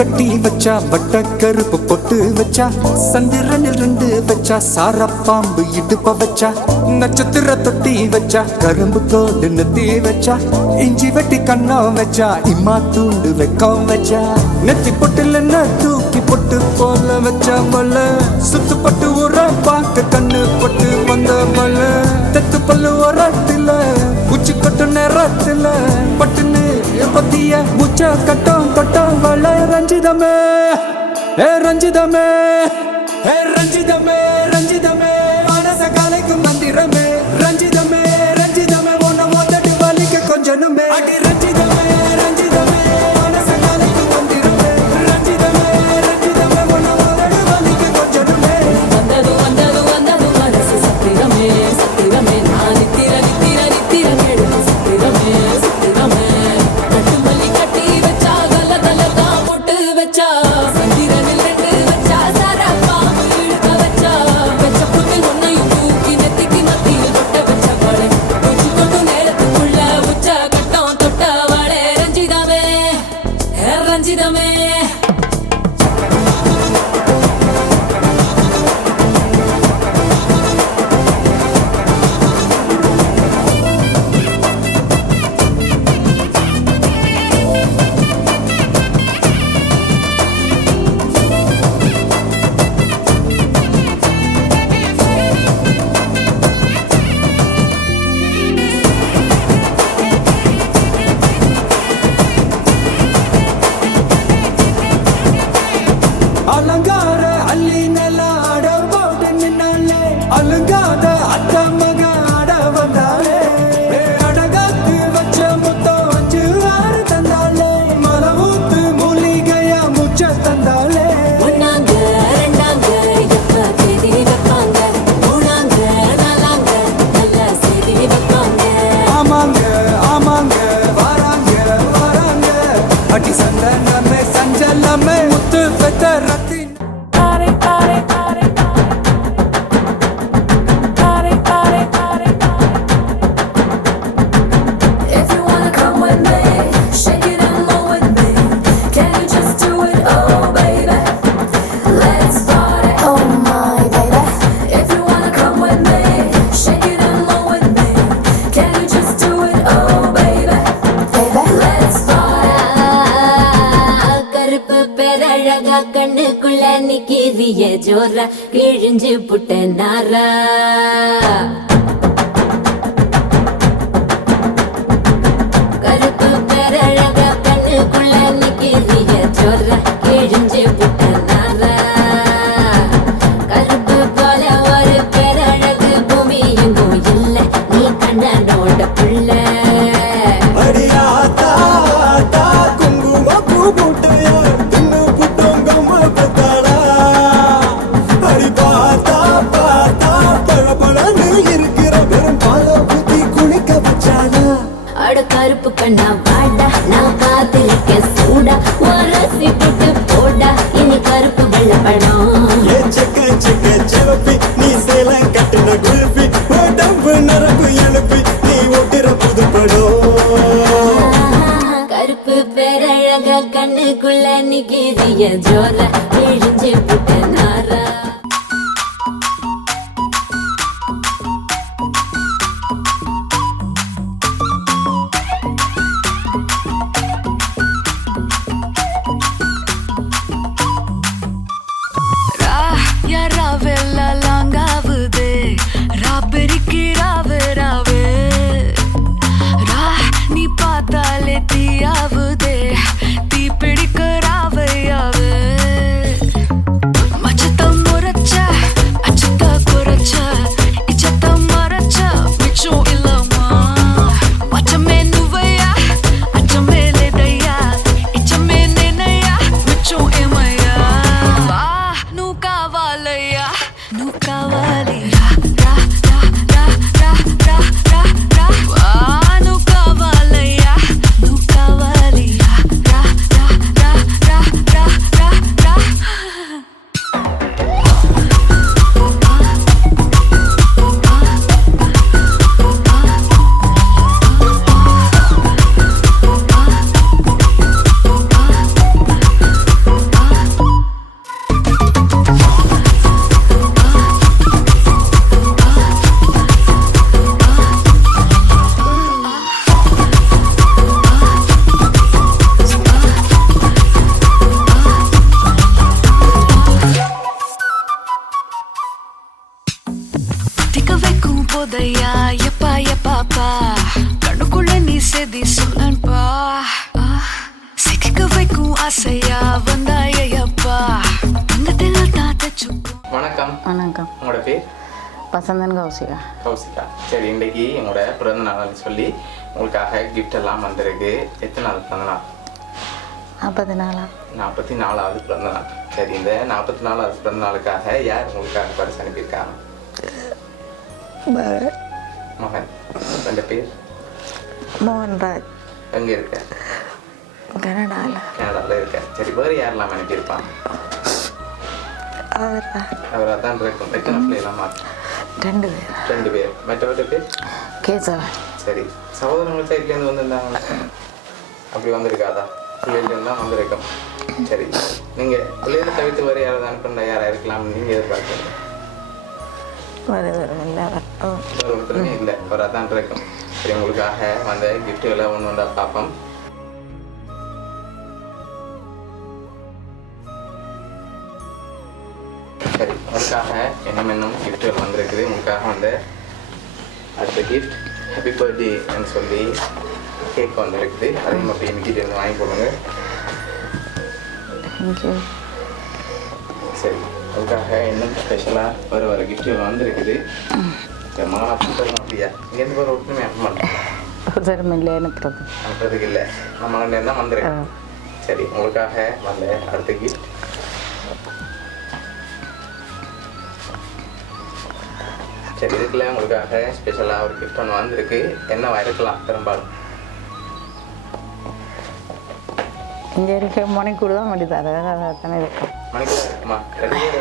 கட்டி வச்சா வட்ட கருப்பு பொட்டு வச்சா சந்திரனில் 2 வச்சா சார பாம்பு இடுப்ப வச்சா நட்சத்திர தொட்டி வச்சா கரும்பு தோடு நெத்தி வச்சா இஞ்சி வெட்டி கண்ணம் வச்சா இம்மா தூண்டு வெக்கம் வச்சா நெத்தி பொட்டுல தூக்கி பொட்டு போல வச்சா மல சுத்து பட்டு உர பார்க்க கண்ணு பொட்டு வந்த மல தெத்து பல்லு உரத்துல உச்சி கொட்டு நேரத்துல பட்டுன்னு பத்திய முச்ச கட்டம் கட்டம் வள ரஞ்சிதமே ரஞ்சிதமே ரஞ்சிதமே ரஞ்சிதமே மனச கலைக்கும் மந்திரமே ரஞ்சிதமே ரஞ்சிதமே உன்னை மொத்தட்டு வலிக்க கொஞ்சனுமே அடி ரஞ்சிதமே ரஞ்சிதமே மனச கலைக்கும் மந்திரமே ரஞ்சிதமே ரஞ்சிதமே உன்னை மொத்தட்டு வலிக்க கொஞ்சனுமே வந்தது வந்தது வந்தது மனசு சத்திரமே சத்திரமே நான் நித்திர நித்திர நித்திர கேடு சத்திரமே சத்திரமே கட்டு மல்லி கட்டி வச்சா கல கல தான் போட்டு வச்சா சந்திரனில் 2 வச்சா சார பாம்பு இழுக்க வச்சா வச்ச புட்டில் ஒன்னையும் தூக்கி நெத்திக்கு மத்தியில் தொட்ட வச்ச வாழை உச்சி கொண்டு நேரத்துக்குள்ள உச்ச கட்டம் தொட்ட வாழை ரஞ்சிதமே ரஞ்சிதமே அலங்கார அள்ளி நில ஆட போட்டு நின்னாலே அலங்காத அத்த மக ஆட வந்தாலே அடகாத்து வச்ச முத்தம் 5 6 தந்தாலே மலை ஊத்து மூலிகையா முச்ச தந்தாலே ஒன்னாங்க ரெண்டாங்க எப்ப தேதி வைப்பாங்க மூணாங்க நாலாங்க நல்ல செய்தி வைப்பாங்க ஆமாங்க ஆமாங்க வராங்க வராங்க அடி சந்தனமே சஞ்சலமே முத்து பெத்த ரத்தின் If you wanna come with me, shake it and roll with me. Can you just do it, oh baby? Let's party, oh my baby. If you wanna come with me, shake it and roll with me. Can you just do it, oh baby? Let's party. கருப்பு பேரழகா கண்ணுக்குள்ள நிக்கிறிய ஜோரா கிழிஞ்சு புட்ட நாரா கருப்பு பேரழகா கண்ணுக்குள்ள நிக்கிறிய ஜோரா கிழிஞ்சு புட்ட நாரா கருப்பு போல ஒரு பேரழகு பூமி எங்கும் இல்ல நீ கண்ணனோட புள்ள அடியாத்தா ஆத்தா குங்கும பூ போட்டுயா தின்னு புட்டோங்கம்மா பத்தாடா அடி பார்த்தா பார்த்தா பழபழன்னு இருக்கிற வெறும் பால ஊத்தி குளிக்க வச்சானா அட கருப்பு கண்ணா வாடா நான் காத்திருக்க சூடா வரசி போட்டு போடா இனி கருப்பு வெள்ள படம் ஏ செக்க செக்க செவப்பி நீ சேலம் கட்டின குல்பி உடம்பு நரம்பு எழுப்பி நீ ஒட்டுற புது படம் கருப்பு பேரழகா கண்ணுக்குள்ள நிக்கிறிய ஜோரா கிழிஞ்சு புட்ட நாரா Yaravella langavude rabberiki rave rave ra ni paatale tiyavude ti pidik rave ave machata எப்பா எப்பாப்பா கண்ணுக்குள்ள நீ செதி சொல்லன்பா சிக்க வைக்கும் ஆசையா வந்தாயப்பா தங்கத்தில் தாத்தச்சுக்கும். வணக்கம். வணக்கம். உங்களோட பேர்? வசந்தன் கௌசிகா. கௌசிகா. சரி, இன்றைக்கி உங்களோட பிறந்த நாள்னு சொல்லி உங்களுக்காக கிஃப்ட் எல்லாம் வந்திருக்கு. எத்தனை நாள் பிறந்த நாள்? 44. 44வது பிறந்த நாள். சரி, இந்த 44வது பிறந்த நாளுக்காக யார் உங்களுக்காக பரிசு அனுப்பியிருக்காங்க? மகன். ரெண்டு பேர்? மோகன்ராஜ். எங்கே இருக்க? கனடாவில் இருக்க. சரி, வேறு யாரெல்லாம் அனுப்பியிருப்பாங்க? அவராக தான் இருக்கும். எத்தனை பிள்ளைலாம் மாற்று? 2 பேர். மற்றவர்கிட்ட பேர்? கேசவன். சரி, சகோதரங்கள் சைட்லேருந்து வந்திருந்தாங்க. அப்படி வந்திருக்காதா? பிள்ளைகள்லாம் வந்திருக்கோம். சரி, நீங்கள் பிள்ளைகளை தவிர்த்து வேறு யாராவது அனுப்புண்டா யாராக இருக்கலாம்னு நீங்கள் எதிர்பார்க்குறீங்க? ஒரு ஒருத்தருமே இல்லை, வராது தான் இருக்கும். சரி, உங்களுக்காக வந்த கிஃப்ட்டுகளை ஒன்று ஒன்றா பார்ப்போம். சரி, உங்களுக்காக என்னென்னும் கிஃப்ட்டுகள் வந்திருக்குது. உங்களுக்காக வந்து அடுத்த கிஃப்ட் ஹாப்பி பர்த்டேன்னு சொல்லி கேக் வந்துருக்குது. அதையும் அப்படி இன்னைக்கிட்ட இருந்து வாங்கி போடுங்க. சரி, அதுக்காக இன்னும் ஸ்பெஷலாக வர கிஃப்ட்டுகள் வந்திருக்குது. சரி, மகனா பண்ணுறோம். அப்படியா? இங்கேருந்து போகிற ஒட்டுமே அனுப்ப மாட்டேன். அனுப்புறதுக்கு இல்லை, நம்ம மகன் தான் வந்துருக்கேன். சரி, உங்களுக்காக வந்த அடுத்த கிஃப்ட் சரி, இதுக்குள்ள உங்களுக்காக ஸ்பெஷலாக ஒரு கிஃப்ட் ஒன்று வந்திருக்கு. என்னவா இருக்கலாம்? பெரும்பாலும் இங்கே இருக்க மணிக்கூட தான் வண்டி தானே இருக்கும். மணிக்கூட இருக்குமா? 2 பேர்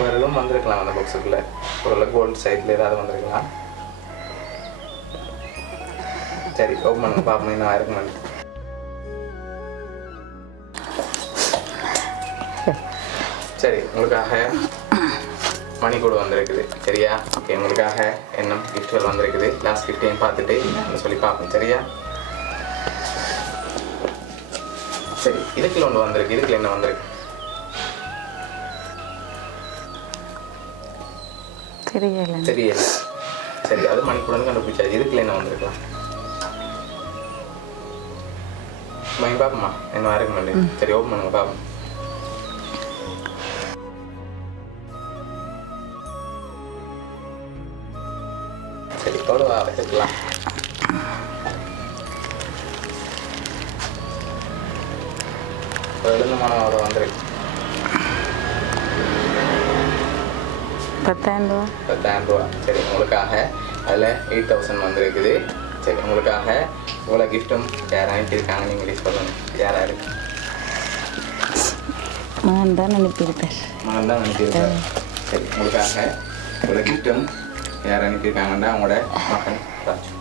வேறு எதுவும் வந்திருக்கலாம் அந்த பாக்ஸுக்குள்ள. ஒரு கோல்டு சைட்டில் ஏதாவது வந்திருக்கலாம். சரி, ஓப்பன் பண்ணுங்க பார்ப்போம் என்ன இருக்கு மாதிரி. சரி, உங்களுக்காக மணி கூட வந்திருக்குது. சரியா? ஓகே, உங்களுக்காக என்ன கிஃப்ட்கள் வந்திருக்குது. லாஸ்ட் கிஃப்டையும் பார்த்துட்டு சொல்லி பார்ப்போம். சரியா? சரி, இதுக்குள்ள ஒன்று வந்திருக்கு. இதுக்குள்ள என்ன வந்திருக்கு? தெரியல. சரி, அது மணிக்கூடன்னு கண்டுபிடிச்சாச்சு. இதுக்குள்ள என்ன வந்திருக்கலாம்? வாங்கி பார்ப்போமா என்ன இருக்கு மாதிரி. சரி, ஓப்பன் பண்ணுங்க பார்ப்போம். சரி, எவ்வளோ வச்சுக்கலாம்? எழுந்தமானோட வந்திருக்கு. 10,000 ரூபா. 10,000 ரூபா. சரி, உங்களுக்காக அதில் 8,000 வந்திருக்குது. சரி, உங்களுக்காக இவ்வளோ கிஃப்ட்டும் யார் அனுப்பியிருக்காங்க நீங்களே சொல்லுங்கள். யாராக இருக்கு? மகன் தான் அனுப்பியிருக்கார். மகன் தான் அனுப்பியிருக்காரு. சரி, உங்களுக்காக இவ்வளோ கிஃப்ட்டும் யார் அனுப்பியிருக்காங்கன்னா அவங்களோட மகன் ராஜு.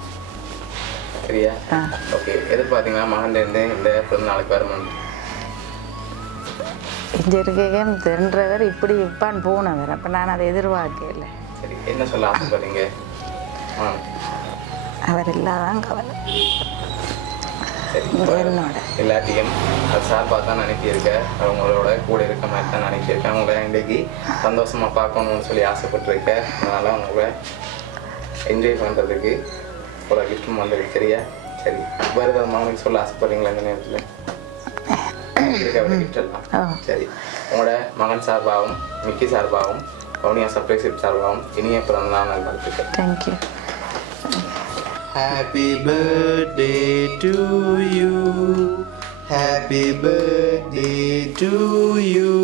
சரியா? ஓகே, எதிர்பார்த்தீங்கன்னா மகன்லேருந்து இந்த பிறந்த நாளுக்கு வருமானம் இங்கே இருக்கேன் தெரின்றவர் இப்படி இப்பான்னு போனவர். அப்போ நான் அதை எதிர்பார்க்கல. சரி, என்ன சொல்ல ஆசைப்படுறீங்க? அவர் இல்லாதான் கவலை. சரி, என்னோட எல்லாத்தையும் அது சார்பாக தான் அனுப்பியிருக்கேன். அவங்களோட கூட இருக்க மாதிரி தான் அனுப்பியிருக்கேன். உங்களை இன்றைக்கி சந்தோஷமாக பார்க்கணும்னு சொல்லி ஆசைப்பட்டிருக்கேன். அதனால் உங்களை என்ஜாய் பண்ணுறதுக்கு இவ்வளோ கிஃப்ட்டும் வந்துருக்கு. சரியா? சரி, வேறு ஏதாவது மாமனுக்கு சொல்ல ஆசைப்படுறீங்களா இந்த நேரத்தில்? கிஃப்ட் எல்லாம் சரி, உங்களோட மகன் சார்பாகவும் மிக்கி சார்பாகவும் கவுனியா சர்ப்ரைஸ் சார்பாகவும் இனிய பிறந்த நாள் நல்வாழ்த்துக்கள். Thank you. Happy birthday to you. Happy birthday to you.